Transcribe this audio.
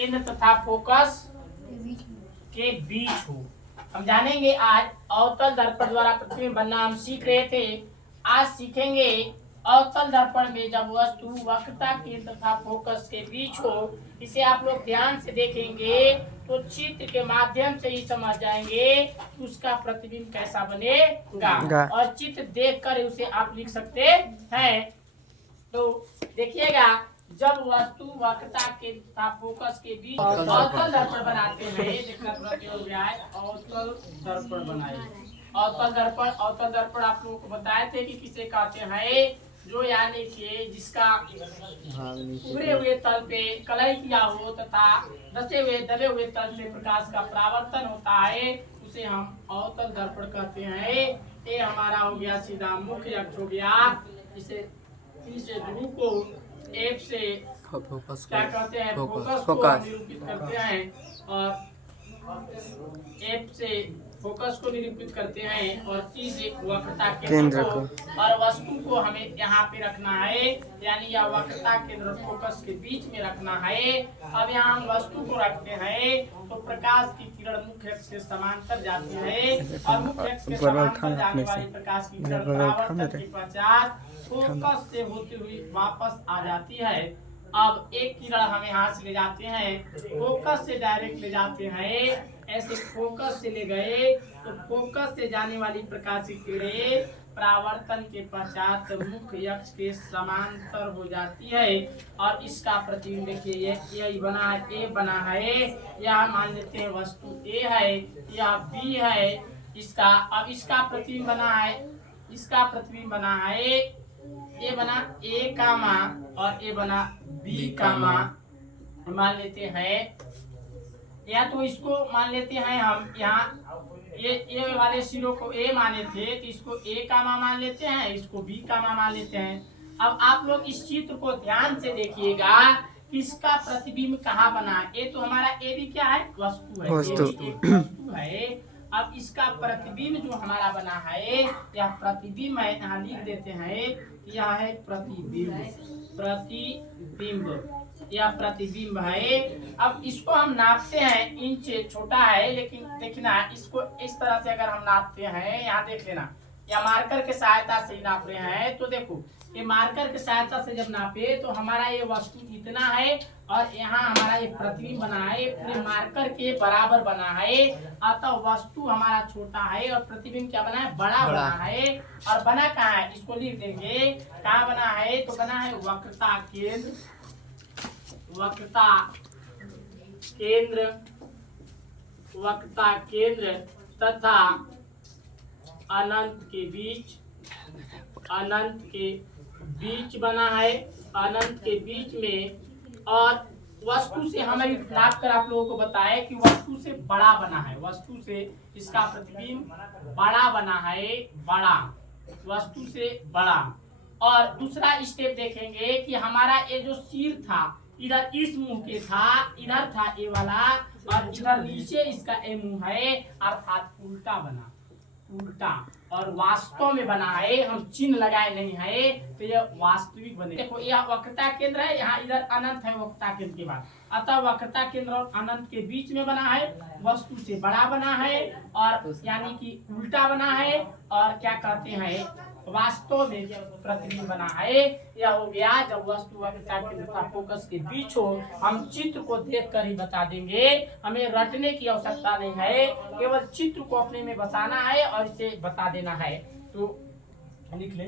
केंद्र तथा फोकस के बीच हो। हम जानेंगे आज अवतल दर्पण द्वारा प्रतिबिंब बनना हम सीख रहे थे। आज सीखेंगे अवतल दर्पण में जब वस्तु वक्रता केंद्र तथा फोकस के बीच हो, इसे आप लोग ध्यान से देखेंगे तो चित्र के माध्यम से ही समझ जाएंगे कि उसका प्रतिबिंब कैसा बनेगा और चित्र देखकर उसे आप लिख सकते हैं। तो देखिएगा, जब वस्तु वक्रता के तथा फोकस के बीच अवतल दर्पण बनाते हैं, देखना थोड़ा हो गया है, अवतल दर्पण बनाए। अवतल दर्पण आप लोगों को बताए थे कि किसे कहते हैं, जो यानी कि जिसका उभरे हुए तल पे कलई किया हो तथा दबे हुए तल से प्रकाश का परावर्तन होता है, उसे हम अवतल दर्पण कहते हैं। ये हमारा हो गया सीधा मुख्य अक्ष हो गया। इसे ध्रुव को एफ से फोकस क्या कहते हैं, फोकस को निरूपित करते हैं और एफ से फोकस को निरूपित करते हैं और सी से वक्रता केंद्र को, और वस्तु को हमें यहाँ पे रखना है, यानी यह वक्रता केंद्र और फोकस के बीच में रखना है। अब यहाँ हम वस्तु को रखते हैं तो प्रकाश की किरण मुख्य अक्ष से समांतर जाती है और मुख्य अक्ष के समांतर जाने वाली प्रकाश की किरण परावर्तन के पश्चात फोकस से होती हुई वापस आ जाती है। अब एक किरण हम यहाँ से ले जाते हैं, फोकस से डायरेक्ट ले जाते हैं, ऐसे फोकस से ले गए तो फोकस से जाने वाली प्रकाश की किरणें परावर्तन के पश्चात मुख्य अक्ष के समांतर हो जाती है और इसका प्रतिबिंब देखिए ये बना है, ए बना है, यह मान लेते हैं वस्तु ए है, यह बी है, इसका अब इसका प्रतिबिंब बना है, इसका प्रतिबिंब बना है, ये बना ए कामा और ये बना बी कामा मान लेते हैं, या तो इसको मान लेते हैं हम यहाँ ये वाले सिरों को ए माने थे तो इसको ए कामा मान लेते हैं, इसको बी कामा मान लेते हैं। अब आप लोग इस चित्र को ध्यान से देखिएगा, इसका प्रतिबिंब कहाँ बना है। ये तो हमारा ए भी क्या है, वस्तु है, वस्तु है। अब इसका प्रतिबिंब जो हमारा बना है, यह प्रतिबिंब है, यहाँ लिख देते हैं, यह है प्रतिबिंब, यह प्रतिबिंब है। अब इसको हम नापते हैं, इंच छोटा है लेकिन देखना इसको इस तरह से अगर हम नापते हैं, यहाँ देख लेना, या मार्कर के सहायता से ही नाप रहे हैं, तो देखो ये मार्कर के सहायता से जब नापे तो हमारा ये वस्तु इतना है और यहाँ हमारा ये प्रतिबिंब बना है, पूरे मार्कर के बराबर बना है, अतः वस्तु हमारा छोटा है और प्रतिबिंब क्या बना है, बड़ा बना है। और बना कहाँ है, इसको लिख देंगे, कहाँ बना है, तो बना है वक्रता केंद्र, वक्रता केंद्र तथा अनंत के बीच बना है, अनंत के बीच में। और वस्तु से हमें नाप कर आप लोगों को बताए कि वस्तु से बड़ा बना है, वस्तु से इसका प्रतिबिंब बड़ा बना है, बड़ा, वस्तु से बड़ा। और दूसरा स्टेप देखेंगे कि हमारा ये जो सिर था इधर इस मुंह के था, इधर था ए वाला और इधर नीचे इसका ए मुंह है, अर्थात उल्टा बना, उल्टा, और वास्तव में बना है, हम चिन्ह लगाए नहीं है तो यह वास्तविक बने। देखो यह वक्रता केंद्र है, यहाँ इधर अनंत है वक्रता केंद्र के बाद, अतः वक्रता केंद्र और अनंत के बीच में बना है, वस्तु से बड़ा बना है और यानी कि उल्टा बना है, और क्या कहते हैं, वास्तव में प्रतिबिंब बना है। यह हो गया जब वस्तु वक्रता केंद्र तथा फोकस के बीच हो। हम चित्र को देखकर ही बता देंगे, हमें रटने की आवश्यकता नहीं है, केवल चित्र को अपने में बसाना है और इसे बता देना है। तो लिख लें।